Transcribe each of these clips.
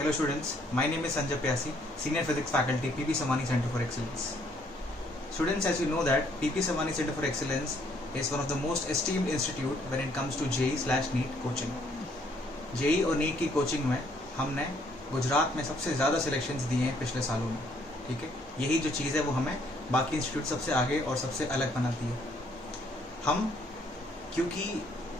Hello students, my name is Sanjay Pyasi, Senior Physics Faculty, PP Samani Center for Excellence. Students, as you know that PP Samani Center for Excellence is one of the most esteemed institute when it comes to JEE/NEET coaching. JEE और NEET की coaching में हमने गुजरात में सबसे ज़्यादा selections दिए हैं पिछले सालों में. ठीक है, यही जो चीज़ है वो हमें बाकी इंस्टीट्यूट सबसे आगे और सबसे अलग बनाती है. हम क्योंकि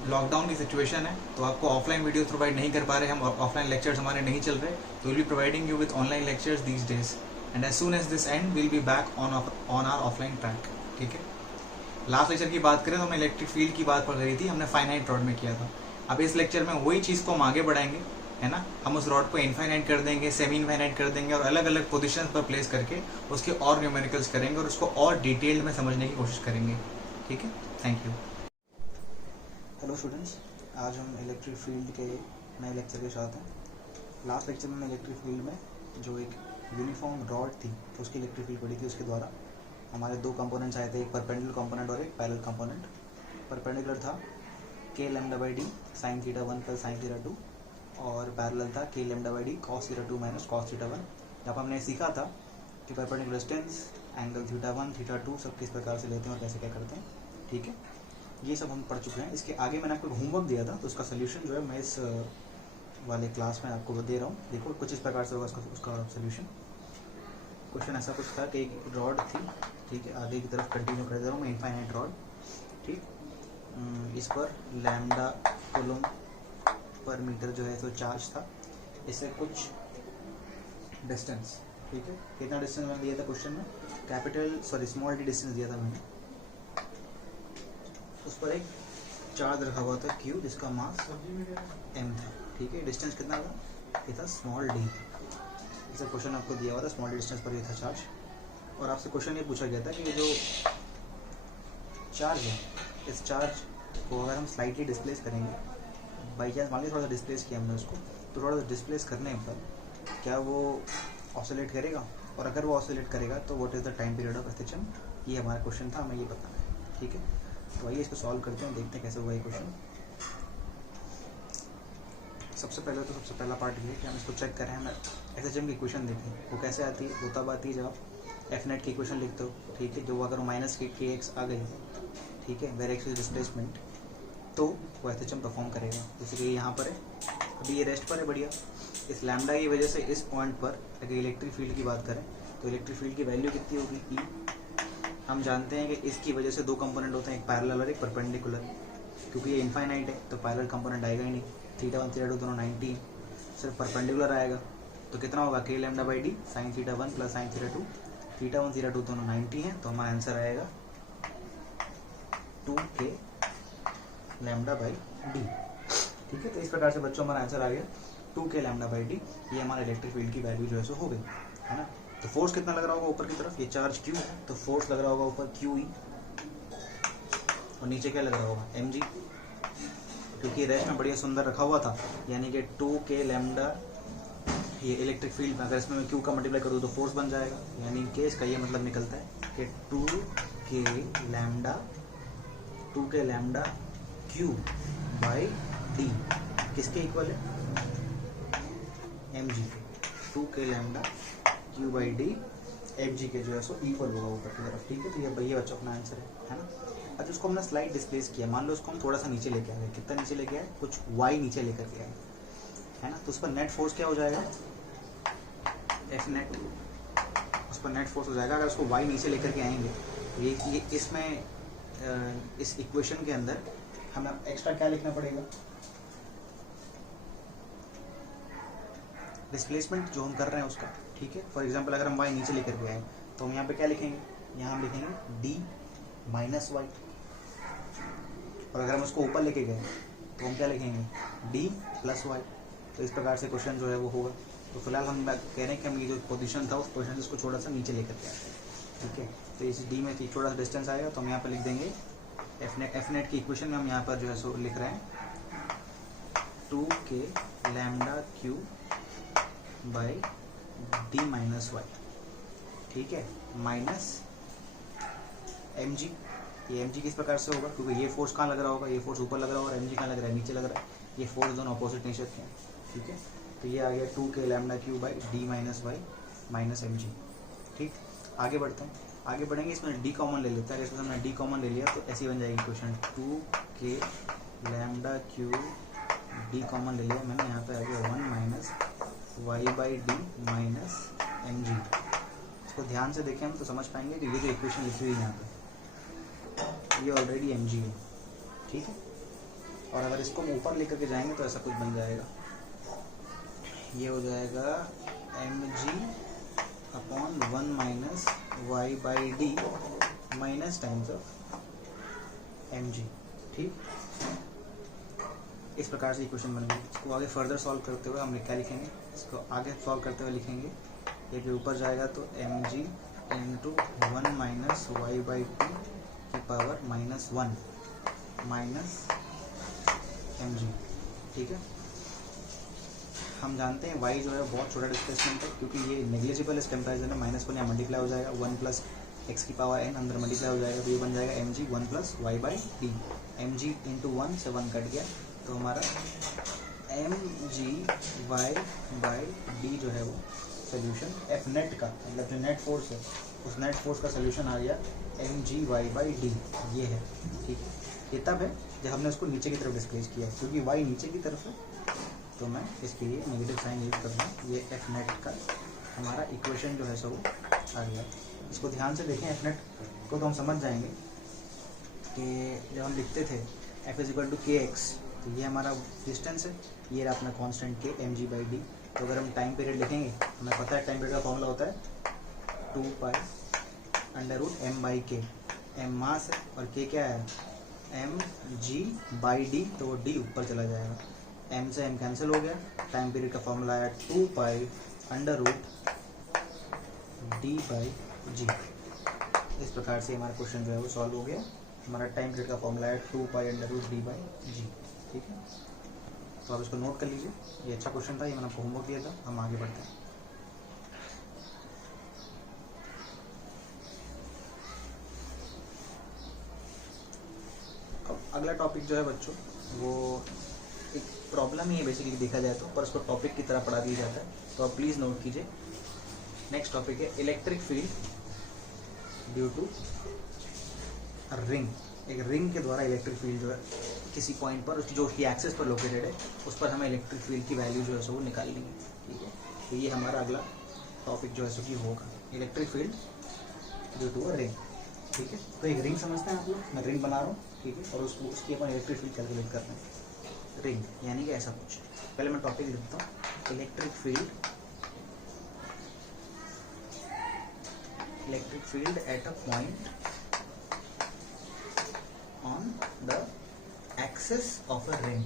लॉकडाउन की सिचुएशन है तो आपको ऑफलाइन वीडियोस प्रोवाइड नहीं कर पा रहे, हम ऑफलाइन लेक्चर्स हमारे नहीं चल रहे, तो will be providing you with online lectures these days and as soon as this end will be back on our offline track. ठीक है, लास्ट लेक्चर की बात करें तो हमने इलेक्ट्रिक फील्ड की बात पढ़ रही थी, हमने फाइनाइट रॉड में किया था. अब इस लेक्चर में वही चीज़ को हम आगे बढ़ाएंगे, है ना. हम उस रॉड को इनफाइनाइट कर देंगे, सेमी इनफाइनाइट कर देंगे और अलग अलग पोजिशन पर प्लेस करके उसके और न्यूमेरिकल्स करेंगे और उसको और डिटेल्ड में समझने की कोशिश करेंगे. ठीक है, थैंक यू. हेलो स्टूडेंट्स, आज हम इलेक्ट्रिक फील्ड के नए लेक्चर के साथ हैं. लास्ट लेक्चर में इलेक्ट्रिक फील्ड में जो एक यूनिफॉर्म रॉड थी उसकी इलेक्ट्रिक फील्ड पड़ी थी. उसके द्वारा हमारे दो कंपोनेंट्स आए थे, एक परपेंडिकुलर कंपोनेंट और एक पैरेलल कंपोनेंट. परपेंडिकुलर था k λ/d sin θ1 plus sin θ2 और पैरेलल था k λ/d cos θ2 minus cos θ1. जब हमने सीखा था कि परपेंडिकुलर डिस्टेंस, एंगल θ1 θ2 सब किस प्रकार से लेते हैं और कैसे क्या करते हैं. ठीक है, ये सब हम पढ़ चुके हैं. इसके आगे मैंने आपको होमवर्क दिया था, तो उसका सोल्यूशन जो है मैं इस वाले क्लास में आपको दे रहा हूँ. देखो कुछ इस प्रकार से होगा उसका सोल्यूशन. क्वेश्चन ऐसा कुछ था कि एक रॉड थी, ठीक है, आगे की तरफ कंटिन्यू कर दे रहा हूँ मैं, इनफाइनाइट रॉड. ठीक, इस पर लैम्डा कूलम पर मीटर जो है तो चार्ज था. इससे कुछ डिस्टेंस, ठीक है, कितना डिस्टेंस मैंने दिया था क्वेश्चन में, स्मॉल डी डिस्टेंस दिया था मैंने. उस पर एक चार्ज रखा हुआ था Q जिसका मास m था. ठीक है, डिस्टेंस कितना था, ये था स्मॉल d. इसे क्वेश्चन आपको दिया हुआ था, स्मॉल डी डिस्टेंस पर ये था चार्ज. और आपसे क्वेश्चन ये पूछा गया था कि ये जो चार्ज है, इस चार्ज को अगर हम स्लाइटली डिस्प्लेस करेंगे, बाई चांस मान लीजिए थोड़ा सा डिस्प्लेस किया हमने उसको, तो थोड़ा सा डिस्प्लेस करने पर क्या वो ऑसिलेट करेगा, और अगर वो ऑसिलेट करेगा तो what is the time period of SHM. ये हमारा क्वेश्चन था, हमें ये बताना है. ठीक है, तो आइए इसको सॉल्व करते हैं, देखते हैं कैसे हुआ ये क्वेश्चन. सबसे पहला पार्ट ये है कि हम इसको चेक करें, हम एसएचएम की इक्वेशन देखें. वो कैसे आती है, वो तब आती है जब आप एफ नेट की इक्वेशन लिखते हो. ठीक है, जो अगर माइनस के एक्स आ गई, ठीक है, वेर एक्स इज डिस्प्लेसमेंट, तो वो एसएचएम परफॉर्म करेगा. जैसे कि यहाँ पर है, अभी ये रेस्ट पर है, बढ़िया. इस लैम्डा की वजह से इस पॉइंट पर अगर इलेक्ट्रिक फील्ड की बात करें तो इलेक्ट्रिक फील्ड की वैल्यू कितनी होगी, ई. हम जानते हैं कि इसकी वजह से दो कंपोनेंट होते हैं, एक पैरेलल और एक परपेंडिकुलर. क्योंकि ये इनफाइनाइट है तो पैरेलल कंपोनेंट आएगा ही नहीं. θ1 θ2 दोनों 90, सिर्फ परपेंडिकुलर आएगा. तो कितना होगा, k λ/d sin θ1 plus sin θ2. θ1 θ2 दोनों 90 हैं, तो हमारा आंसर आएगा 2k λ/d. ठीक है, तो इस प्रकार से बच्चों हमारा आंसर आ गया 2k λ/d. ये हमारा इलेक्ट्रिक फील्ड की वैल्यू जो है सो हो गई, है ना. तो फोर्स कितना लग रहा होगा ऊपर की तरफ, ये चार्ज Q, तो फोर्स लग रहा होगा ऊपर QE, और नीचे क्या लग रहा होगा, mg. क्योंकि रेस्ट में बढ़िया सुंदर रखा हुआ था, यानी कि 2k λ, ये इलेक्ट्रिक फील्ड में अगर इसमें मैं Q का मल्टीप्लाई कर दूँ तो फोर्स बन जाएगा, यानी कि इसका ये मतलब निकलता है कि 2k λ Q/d किसके इक्वल है, mg. 2k λ Q/d mg के जो है सो इक्वल होगा ऊपर की तरफ. ठीक है, तो ये बच्चों अपना आंसर है ना. अच्छा, उसको हमने स्लाइड डिस्प्लेस किया, मान लो उसको हम थोड़ा सा नीचे लेके आए. कितना नीचे लेके आए, कुछ y नीचे लेकर के आए, है ना. तो उस पर नेट फोर्स क्या हो जाएगा, एफ नेट. उस पर नेट फोर्स हो जाएगा अगर उसको y नीचे लेकर के आएंगे. तो ये इसमें इस इक्वेशन के अंदर हमें एक्स्ट्रा क्या लिखना पड़ेगा, डिस्प्लेसमेंट जो हम कर रहे हैं उसका. ठीक है, फॉर एग्जांपल अगर हम y नीचे लेकर के आए तो हम यहाँ पे क्या लिखेंगे, यहाँ हम लिखेंगे d माइनस वाई. और अगर हम उसको ऊपर लेके गए तो हम क्या लिखेंगे, d प्लस वाई. तो इस प्रकार से क्वेश्चन जो है वो होगा. तो फिलहाल हम कह रहे हैं कि हम ये जो पोजीशन था उस पोजीशन से इसको थोड़ा सा नीचे लेकर के आए. ठीक है, तो इस d में थोड़ा सा डिस्टेंस आएगा, तो हम यहाँ पर लिख देंगे एफ नेट की इक्वेशन में हम यहाँ पर जो है सो लिख रहे हैं 2k λ Q/d माइनस वाई. ठीक है, माइनस mg. ये mg किस प्रकार से होगा, क्योंकि ये फोर्स कहाँ लग रहा होगा, ये फोर्स ऊपर लग रहा होगा, और mg कहाँ लग रहा है, नीचे लग रहा है. ये फोर्स दोनों अपोजिट नेचर के हैं. ठीक है, तो ये आ गया 2k lambda q by d minus y minus M G. ठीक, आगे बढ़ते हैं। आगे बढ़ेंगे, इसमें डी कॉमन ले लेते हैं। इसमें हमने डी कॉमन ले लिया तो ऐसी बन जाएगी question 2k lambda q d common ले लिया मैंने, यहाँ पे आ गया 1 minus Y by d minus M g. इसको ध्यान से देखें हम तो समझ पाएंगे कि ये जो इक्वेशन लिखी हुई है यहाँ पे ये ऑलरेडी एम जी है। ठीक है, और अगर इसको हम ऊपर लेकर के जाएंगे तो ऐसा कुछ बन जाएगा, ये हो जाएगा m g upon 1 minus Y by d minus times of m जी। ठीक, इस प्रकार से इक्वेशन बन गई। इसको आगे फर्दर सॉल्व करते हुए हम क्या लिखेंगे, इसको आगे सॉल्व करते हुए लिखेंगे, ये जो ऊपर जाएगा तो M ji into 1 minus Y by D की power minus 1 minus M G. ठीक है, हम जानते हैं y जो है बहुत छोटा डिस्प्लेसमेंट है, क्योंकि ये नेग्लिजिबल इस कंपैरिजन में -1 यहाँ मल्टीप्लाई हो जाएगा, 1 प्लस एक्स की पावर n अंदर मल्टीप्लाई हो जाएगा, तो ये बन जाएगा m g 1 plus y by d. M ji into 1 से 1 कट गया तो हमारा m g y by d जो है वो सोल्यूशन एफ नेट का, मतलब जो नेट फोर्स है उस नेट फोर्स का सोल्यूशन आ गया m g y by d, ये है। ठीक है, ये तब है जब हमने उसको नीचे की तरफ डिस्प्लेस किया है, क्योंकि y नीचे की तरफ है तो मैं इसके लिए नेगेटिव साइन यूज कर रहा हूँ। ये एफ नेट का हमारा इक्वेशन जो है सो आ गया। इसको ध्यान से देखें, एफ नेट को तो हम समझ जाएंगे कि जब हम लिखते थे एफ इज इक्वल टू के एक्स, तो ये हमारा डिस्टेंस है, ये रहा अपना कॉन्स्टेंट के एम जी बाई डी। तो अगर हम टाइम पीरियड लिखेंगे, हमें पता है टाइम पीरियड का फॉर्मूला होता है 2 pi under root m by k. M mass है और के क्या है, एम जी बाई डी, तो वो डी ऊपर चला जाएगा, एम से एम कैंसिल हो गया। टाइम पीरियड का फॉर्मूला आया 2 pi under root D by G. इस प्रकार से हमारा क्वेश्चन जो है वो सॉल्व हो गया। हमारा टाइम पीरियड का फॉर्मूला है 2 pi under root D by G. ठीक है, तो आप इसको नोट कर लीजिए, ये अच्छा क्वेश्चन था, ये मैंने आपको होमवर्क दिया था। हम आगे बढ़ते हैं। अब अगला टॉपिक जो है बच्चों वो एक प्रॉब्लम ही है बेसिकली देखा जाए तो, पर उसको टॉपिक की तरह पढ़ा दिया जाता है, तो आप प्लीज़ नोट कीजिए। नेक्स्ट टॉपिक है electric field due to ring. एक रिंग के द्वारा इलेक्ट्रिक फील्ड जो है किसी पॉइंट पर, उसकी जो उसकी एक्सिस पर लोकेटेड है, उस पर हमें इलेक्ट्रिक फील्ड की वैल्यू जो है सो वो निकालनी है। ठीक है, तो ये हमारा अगला टॉपिक जो है सो कि होगा electric field due to a ring. ठीक है, तो एक रिंग समझते हैं आप लोग, मैं रिंग बना रहा हूँ। ठीक है, और उसको उसकी अपन इलेक्ट्रिक फील्ड कैलकुलेट कर रहे हैं। रिंग यानी कि ऐसा कुछ। पहले मैं टॉपिक लिखता हूँ, electric field at a point on the axis of a ring.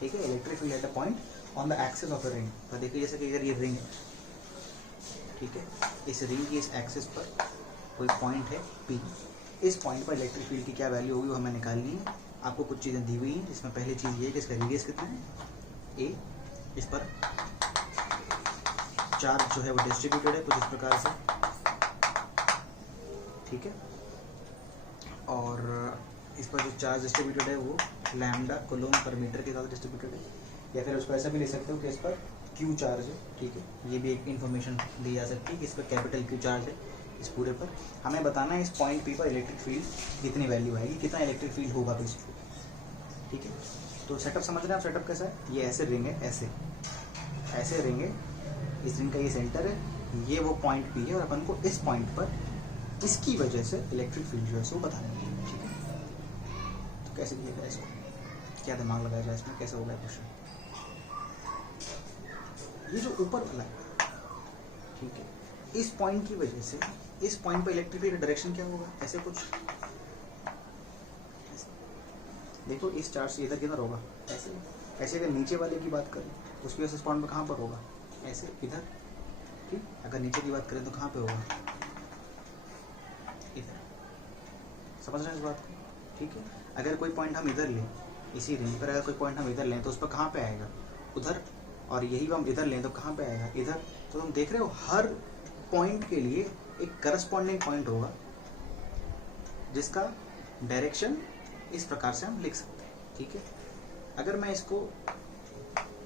ठीक है, electric field at a point on the axis of a ring. तो देखिए जैसे कि अगर ये रिंग है, ठीक है, इस रिंग की इस एक्सिस पर कोई पॉइंट है P, इस पॉइंट पर इलेक्ट्रिक फील्ड की क्या वैल्यू होगी वो हमें निकालनी है। आपको कुछ चीज़ें दी हुई हैं, जिसमें पहली चीज़ ये है कि इसका रेडियस कितना है A, इस पर चार्ज जो है वो डिस्ट्रीब्यूटेड है कुछ इस प्रकार से। ठीक है, और इस पर जो चार्ज डिस्ट्रीब्यूटेड है वो लैम्डा कूलम्ब पर मीटर के साथ डिस्ट्रीब्यूटेड है, या फिर उसको ऐसा भी ले सकते हो कि इस पर Q चार्ज है। ठीक है, ये भी एक इन्फॉर्मेशन दी जा सकती है कि इस पर कैपिटल Q चार्ज है। इस पूरे पर हमें बताना है इस पॉइंट P पर इलेक्ट्रिक फील्ड कितनी वैल्यू आएगी, कितना इलेक्ट्रिक फील्ड होगा बेसिकली। ठीक है, तो सेटअप समझ रहे हैं आप, सेटअप कैसा है, ये ऐसे रिंग है, ऐसे रिंग है, इस रिंग का ये सेंटर है, ये वो पॉइंट P है, और अपन को इस पॉइंट पर इसकी वजह से इलेक्ट्रिक फील्ड जो है सो बताना है। ठीक है, तो कैसे किया जाए इसको, क्या दिमाग लगाया जाए इसमें, कैसे होगा क्वेश्चन। ये जो ऊपर वाला है, ठीक है, इस पॉइंट की वजह से इस पॉइंट पर इलेक्ट्रिक फील्ड डायरेक्शन क्या होगा, ऐसे कुछ देखो, इस चार्ज से इधर किधर होगा, ऐसे। ऐसे अगर नीचे वाले की बात करें उसकी वजह से इस पॉइंट पर कहाँ पर होगा, ऐसे इधर। ठीक, अगर नीचे की बात करें तो कहाँ पे होगा, इधर। समझ रहे हैं इस बात को। ठीक है, अगर कोई पॉइंट हम इधर लें, इसी रिंग पर अगर कोई पॉइंट हम इधर लें तो उस पर कहाँ पे आएगा, उधर। और यही हम इधर लें तो कहाँ पे आएगा, इधर। तो तुम देख रहे हो हर पॉइंट के लिए एक करस्पॉन्डिंग पॉइंट होगा जिसका डायरेक्शन इस प्रकार से हम लिख सकते हैं। ठीक है, अगर मैं इसको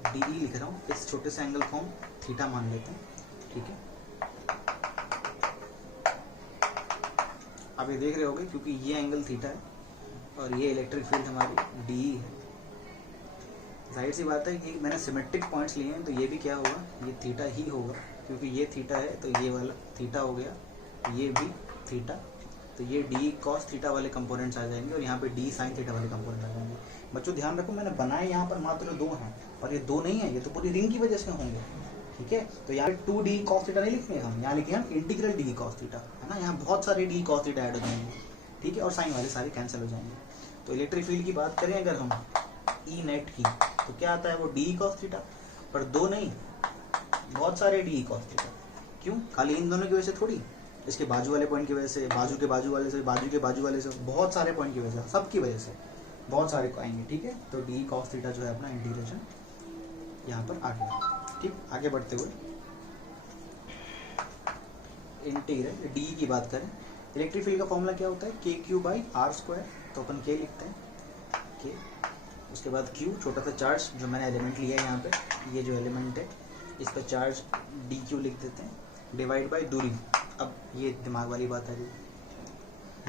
DE लिख रहा हूँ, इस छोटे से एंगल को हम थीटा मान लेते हैं, ठीक है। आप ये देख रहे होगे क्योंकि ये एंगल थीटा है और ये इलेक्ट्रिक फील्ड हमारी DE है। जाहिर सी बात है कि मैंने सिमेट्रिक पॉइंट्स लिए हैं तो ये भी क्या होगा, ये थीटा ही होगा, क्योंकि ये थीटा है तो ये वाला थीटा हो गया, ये भी थीटा, तो ये डी कॉस थीटा वाले कंपोनेंट्स आ जाएंगे और यहाँ पे डी साइन थीटा वाले कंपोनेंट आ जाएंगे। बच्चों ध्यान रखो, मैंने बनाए यहाँ पर मात्र 2 हैं और ये 2 नहीं है, ये तो पूरी रिंग की वजह से होंगे, ठीक है। तो यहाँ पे 2d cos थीटा नहीं लिखेंगे हम, यहाँ लिखे हम इंटीग्रल डी cos थीटा, है ना। यहाँ बहुत सारे डी cos थीटा ऐड हो जाएंगे, ठीक है, और साइन वाले सारे कैंसिल हो जाएंगे। तो इलेक्ट्रिक फील्ड की बात करें अगर हम ई नेट की, तो क्या आता है वो डी cos थीटा, पर 2 नहीं, बहुत सारे डी cos थीटा। क्यों? खाली इन दोनों की वजह से थोड़ी, इसके बाजू वाले पॉइंट की वजह से, बाजू के बाजू वाले से, बाजू के बाजू वाले से, बहुत सारे पॉइंट की वजह से, सबकी वजह से बहुत सारे को आएंगे, ठीक है। तो डी cos थीटा जो है अपना इंटीग्रेशन यहाँ पर आ गया, ठीक। आगे बढ़ते हुए इंटीग्रल डी की बात करें, इलेक्ट्रिक फील्ड का फॉर्मूला क्या होता है, के क्यू बाई आर स्क्वायर, तो अपन के लिखते हैं के, उसके बाद क्यू छोटा सा चार्ज जो मैंने एलिमेंट लिया है यहाँ पे, ये जो एलिमेंट है इस पर चार्ज डी क्यू लिख देते हैं, डिवाइड बाई दूरी। अब ये दिमाग वाली बात है,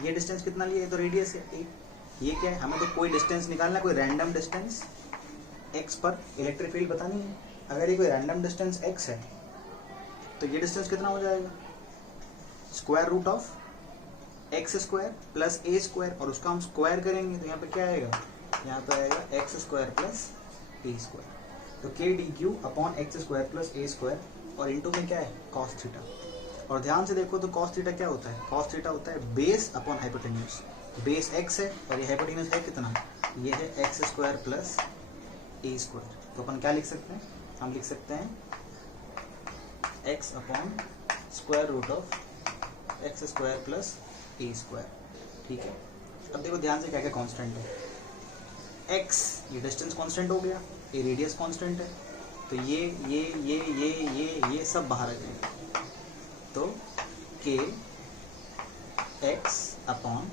ये डिस्टेंस कितना लिया है, तो रेडियस है एक, ये क्या है, हमें तो कोई डिस्टेंस निकालना है, कोई रैंडम डिस्टेंस एक्स पर इलेक्ट्रिक फील्ड बतानी है। अगर ये कोई रैंडम डिस्टेंस एक्स है तो ये डिस्टेंस कितना हो जाएगा, square root of x square plus A square, और उसका हम स्क्वायर करेंगे तो यहाँ पे क्या आएगा, यहाँ पे आएगा एक्स स्क्वायर प्लस ए स्क्वायर। तो K D Q upon X square plus ए स्क्वायर, और इंटू में क्या है कॉस थीटा। और ध्यान से देखो तो कॉस थीटा क्या होता है, कॉस थीटा होता है base upon hypotenuse. Base x है और ये हाइपोटेन्यूज है कितना, ये है एक्स स्क्वायर प्लस ए स्क्वायर। तो अपन क्या लिख सकते हैं, हम लिख सकते हैं x upon square root of x square plus A square, ठीक है। अब देखो ध्यान से क्या क्या कांस्टेंट है, एक्स ये डिस्टेंस कांस्टेंट हो गया, ये रेडियस कांस्टेंट है, तो ये सब बाहर आ जाएंगे। तो K X upon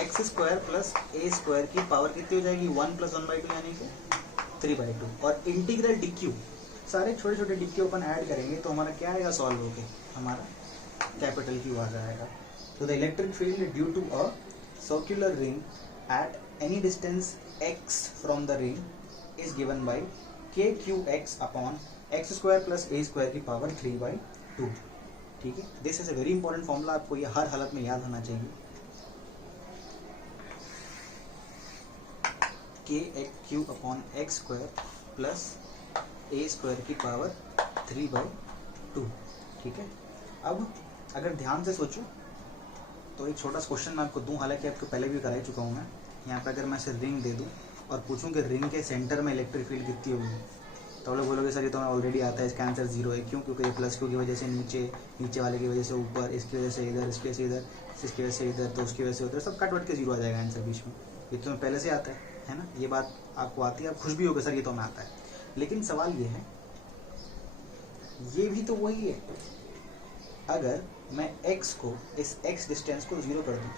X square plus ए स्क्वायर की पावर कितनी हो जाएगी, 1 + 1/2 यानी कि 3/2, और इंटीग्रल डी क्यू, सारे छोटे छोटे डी क्यू अपन ऐड करेंगे तो हमारा क्या आएगा, सॉल्व होके हमारा कैपिटल क्यू आ जाएगा। तो the electric field due to a circular ring at any distance x from the ring is given by K Q X upon X square plus A square की पावर 3/2, ठीक है। This is a very important formula, आपको ये हर हालत में याद होना चाहिए। K Q upon X square plus ए स्क्वायर की पावर 3/2, ठीक है। अब अगर ध्यान से सोचो तो एक छोटा सा क्वेश्चन मैं आपको दूं, हालांकि आपको पहले भी करा ही चुका हूँ मैं। यहाँ पे अगर मैं इसे रिंग दे दूं और पूछूं कि रिंग के सेंटर में इलेक्ट्रिक फील्ड कितनी होगी, तो आप लोग बोलोगे सर ये तो हमें ऑलरेडी आता है, इसका आंसर 0 है। क्यों? क्योंकि ये प्लस क्यू की वजह से नीचे वाले की वजह से ऊपर, इसकी वजह से इधर, इसकी वजह से इधर, इसकी वजह से इधर, तो उसकी वजह से उधर, सब कट वट के 0 आ जाएगा आंसर बीच में। ये तो पहले से आता है ना, ये बात आपको आती है, आप खुश भी होगे सर ये तो हमें आता है। लेकिन सवाल ये है, ये भी तो वही है, अगर मैं x को, इस x डिस्टेंस को 0 कर दूं,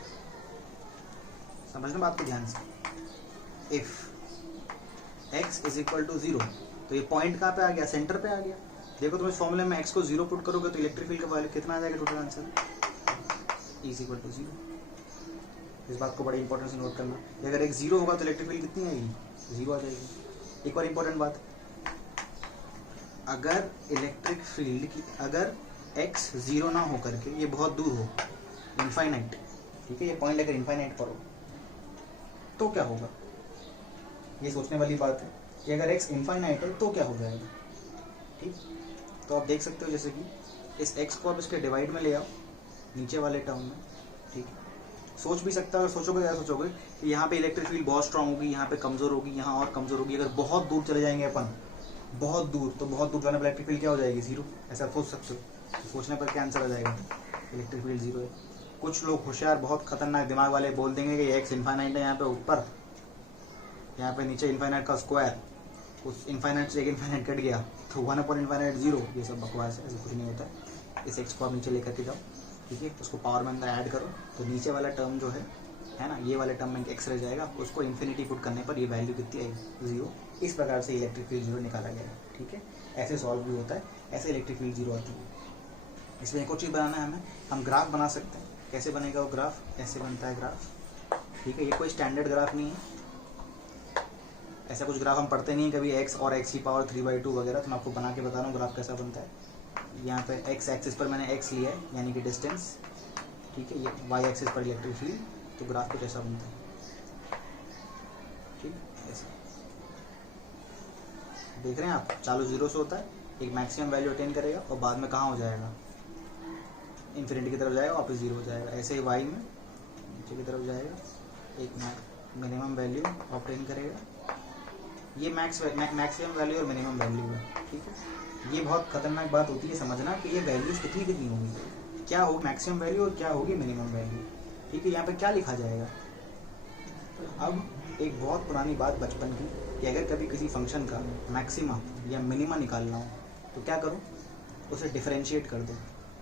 समझना बात को ध्यान से, इफ x = 0, तो ये पॉइंट कहाँ पे आ गया, सेंटर पे आ गया। देखो तुम इस फॉर्मूले में x को 0 पुट करोगे तो इलेक्ट्रिक फील्ड का वैल्यू कितना आ जाएगा, टोटल आंसर E = 0। इस बात को बड़ी इंपॉर्टेंस से नोट करना, अगर x 0 होगा तो इलेक्ट्रिक फील्ड कितनी आएगी, 0 आ जाएगी। एक और इंपॉर्टेंट बात, अगर इलेक्ट्रिक फील्ड की, अगर x 0 ना हो करके ये बहुत दूर हो, इनफाइनाइट, ठीक है, ये पॉइंट अगर इनफाइनाइट पर हो तो क्या होगा, ये सोचने वाली बात है कि अगर x इनफाइनाइट है तो क्या हो जाएगा, ठीक। तो आप देख सकते हो जैसे कि इस x को आप इसके डिवाइड में ले आओ नीचे वाले टर्म में, ठीक है। सोच भी सकता है, अगर सोचोगे क्या सोचोगे कि यहाँ पे इलेक्ट्रिक फील्ड बहुत स्ट्रांग होगी, यहाँ पे कमजोर होगी, यहाँ और कमजोर होगी। अगर बहुत दूर चले जाएंगे अपन, बहुत दूर, तो बहुत दूर जाने पर इलेक्ट्रिक फील्ड क्या हो जाएगी, 0, ऐसा सोच सकते हो। तो सोचने पर क्या आंसर आ जाएगा, इलेक्ट्रिक फील्ड 0 है। कुछ लोग होशियार, बहुत खतरनाक दिमाग वाले बोल देंगे कि x इनफाइनाइट है यहाँ पे ऊपर, यहाँ पे नीचे इनफाइनाइट का स्क्वायर, उस इनफाइनाइट से एक इनफाइनाइट कट गया तो 1/∞ 0। ये सब बकवास है, ऐसा कुछ नहीं होता है। इस x को आप नीचे लेकर के जाओ, ठीक है, उसको पावर में अंदर ऐड करो, तो नीचे वाला टर्म जो है है ना, ये वाले टर्म में एक्स रह जाएगा, उसको इन्फिनिटी पुट करने पर ये वैल्यू कितनी आई 0। इस प्रकार से इलेक्ट्रिक फील्ड 0 निकाला गया। ठीक है, ऐसे सॉल्व भी होता है, ऐसे इलेक्ट्रिक फील्ड 0 आती है। इसमें एक और चीज़ बनाना है हमें, हम ग्राफ बना सकते हैं। कैसे बनेगा वो ग्राफ, ऐसे बनता है ग्राफ। ठीक है, ये कोई स्टैंडर्ड ग्राफ नहीं है, ऐसा कुछ ग्राफ हम पढ़ते नहीं है कभी, एक्स और एक्स की पावर 3/2 वगैरह। तो मैं आपको बना के बता रहा हूँ ग्राफ कैसा बनता है। यहाँ पे एक्स एक्सिस पर मैंने एक्स लिया है यानी कि डिस्टेंस। ठीक है, ये वाई एक्सिस पर इलेक्ट्रिक फील्ड, तो ग्राफ कुछ ऐसा बनता है। ठीक, ऐसे देख रहे हैं आप, चालू 0 से होता है, एक मैक्सिमम वैल्यू अटेन करेगा और बाद में कहाँ हो जाएगा, इन्फिनिटी की तरफ जाएगा, वापस 0 हो जाएगा। ऐसे ही वाई में नीचे की तरफ जाएगा, एक मिनिमम वैल्यू ऑब्टेन करेगा। ये मैक्सिमम वैल्यू और मिनिमम वैल्यू है। ठीक है, ये बहुत खतरनाक बात होती है समझना कि ये वैल्यूज कितनी कितनी होंगी, क्या होगी मैक्सिमम वैल्यू और क्या होगी मिनिमम वैल्यू। ठीक है, यहाँ पे क्या लिखा जाएगा। अब एक बहुत पुरानी बात बचपन की, कि अगर कभी किसी फंक्शन का मैक्सिमा या मिनिमा निकालना हो तो क्या करो, उसे डिफरेंशिएट कर दो,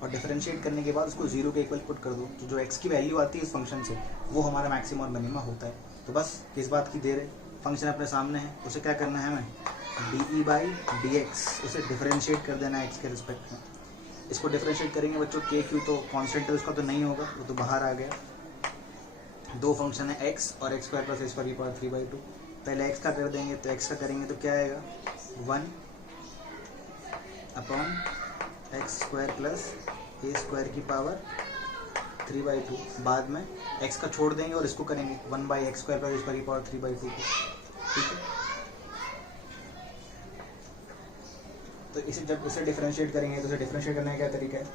और डिफरेंशिएट करने के बाद उसको 0 के इक्वल पुट कर दो, तो जो x की वैल्यू आती है इस फंक्शन से वो हमारा मैक्सिमा और मिनिमा होता है। तो बस किस बात की देर है, फंक्शन अपने सामने है, उसे क्या करना है हमें, dE/dx, उसे डिफरेंशिएट कर देना है x के रिस्पेक्ट में। इसको डिफरेंशिएट करेंगे बच्चों, k q तो कॉन्स्टेंट है उसका, तो नहीं होगा, वो तो बाहर आ गया। दो फंक्शन है x और x² + a² की पावर 3/2। पहले x का कर देंगे, तो x का करेंगे तो क्या आएगा 1/x² + a² की पावर 3/2। बाद में x का छोड़ देंगे और इसको करेंगे 1/x² + a² की पावर 3/2 को। ठीक है, तो इसे जब इसे डिफरेंशिएट करेंगे तो इसे डिफरेंशिएट करने का क्या तरीका है,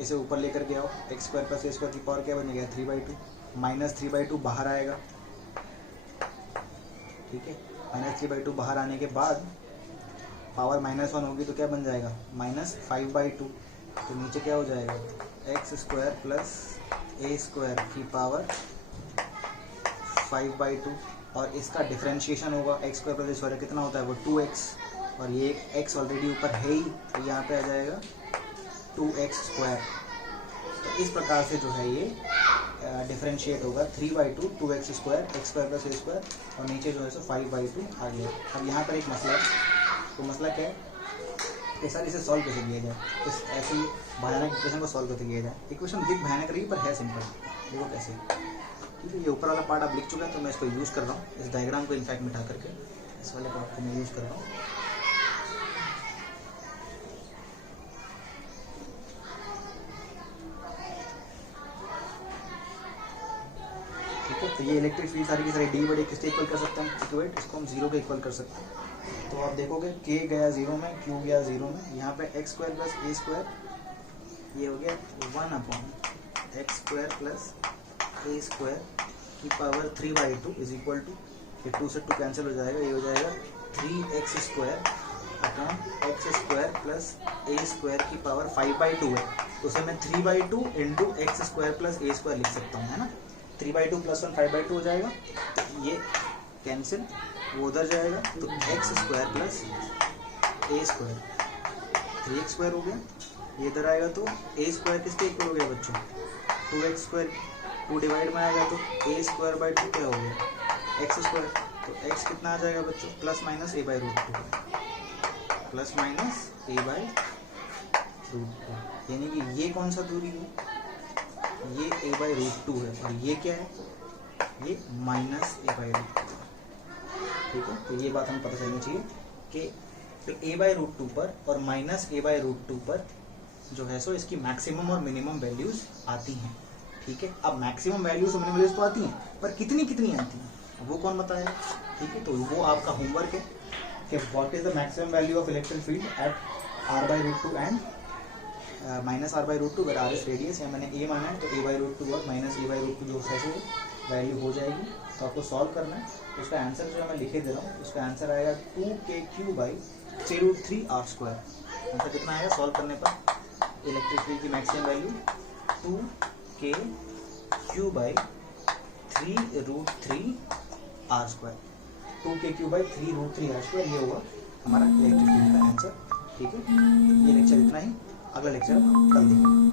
इसे ऊपर लेकर के आओ, x² + a² की पावर क्या बनेगा 3/2, -3/2 बाहर आएगा। ठीक है, -3/2 बाहर आने के बाद पावर -1 होगी तो क्या बन जाएगा -5/2। तो नीचे क्या हो जाएगा x² + a² की पावर 5/2, और इसका डिफरेंशिएशन होगा x² + a² कितना होता है वो 2x, और ये x ऑलरेडी ऊपर है ही, तो यहाँ पे आ जाएगा 2x²। तो इस प्रकार से जो है ये डिफरेंशिएट होगा 3/2 2x² x² + a², और नीचे जो है सो 5/2 आ गया। अब यहाँ पर एक मसला है, तो मसला क्या है कि सर इसे सॉल्व कैसे किया जाए, इस ऐसी भयानक इक्वेशन को सॉल्व कैसे किया जाए। इक्वेशन दिख भयानक रही पर है सिंपल, देखो कैसे। ठीक है, ये ऊपर वाला पार्ट आप लिख चुका है, तो मैं इसको यूज़ कर रहा हूँ, इस डायग्राम को इनफैक्ट मिटा करके इस वाले पार्ट को मैं यूज़ कर रहा हूँ। ठीक है, तो ये इलेक्ट्रिक फील्ड सारी की सारी d/d किससे इक्वल कर सकते हैं, इक्वेट, इसको हम 0 के इक्वल कर सकते हैं। तो आप देखोगे k गया 0 में, q गया 0 में, यहाँ पे x² + a², ये हो गया 1/x² + a² की पावर 3/2 इज इक्वल टू, ये 2 से 2 कैंसिल हो जाएगा, ये हो जाएगा 3x² + a² की पावर 5/2 है, तो उसे मैं 3/2 × x² + a² लिख सकता हूँ, है ना। 3/2 + 1 5/2 हो जाएगा, तो ये कैंसिल, वो उधर जाएगा, तो x² + a², 3x² हो गया, ये इधर आएगा तो a² किसके इक्वल हो गया बच्चों 2x², 2 डिवाइड में आएगा तो a²/2 क्या हो गया x², तो x कितना आ जाएगा बच्चों ± a/√2, यानी कि ये कौन सा दूरी है, ये a/√2 है, और ये क्या है, ये -a/√2। ठीक है, तो ये बात हमें पता चलनी चाहिए कि a/√2 पर और -a/√2 पर जो है सो इसकी मैक्सिमम और मिनिमम वैल्यूज आती हैं। ठीक है, अब मैक्सिमम वैल्यूज और मिनिमम वैल्यूज तो आती हैं, पर कितनी कितनी आती हैं वो कौन बताएगा। ठीक है, तो वो आपका होमवर्क है कि what is the maximum value of electric field at r/√2 and -r/√2 अगर r इज रेडियस, या मैंने a माना है तो a/√2 और -a/√2 जो है वैल्यू हो जाएगी। तो आपको सॉल्व करना है, उसका आंसर जो मैं लिखे दे रहा हूँ, उसका आंसर आएगा 2kq/√3r²। आंसर कितना आएगा सॉल्व करने पर, इलेक्ट्रिक फील्ड की मैक्सिमम वैल्यू 2kq/√3r², 2kq/√3r², ये होगा हमारा इलेक्ट्रिक फील्ड का आंसर। ठीक है, ये लेक्चर इतना ही, अगला लेक्चर कल देखेंगे।